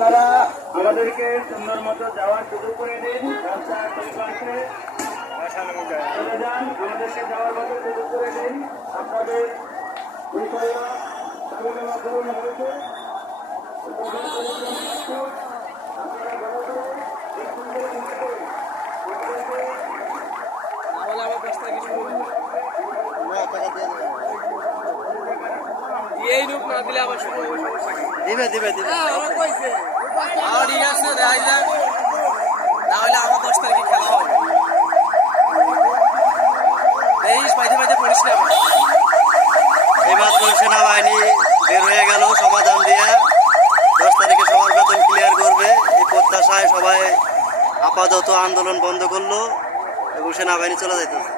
আপনারা আমাদেরকে সুন্দর মতো যাওয়ার সুযোগ করে দিন। রাস্তার দুই পাশে চলে যান, আমাদেরকে যাওয়ার মতো সুযোগ করে দিন। আপনাদের বিষয়টা সকলের মাধ্যমে হয়েছে। আপনারা ভালো করে এই সুন্দর মুহূর্তে এই লোক না দিলে আবার শুরু হবে সমস্যা কি? দিবে দিবে দিবে আর ঠিক আছে দেখা যাক, তাহলে আমার 10 তারিখে খেলা হবে। এই পাইতে পাইতে পড়িস না আবার। এইমাত্র সেনাবাহিনী বের হয়ে গেল সমাধান দিয়ে 10 তারিখে সবার বেতন ক্লিয়ার করবে এই প্রত্যাশায় সবাই আপাতত আন্দোলন বন্ধ করলো এবং সেনাবাহিনী চলে যাইতেছে।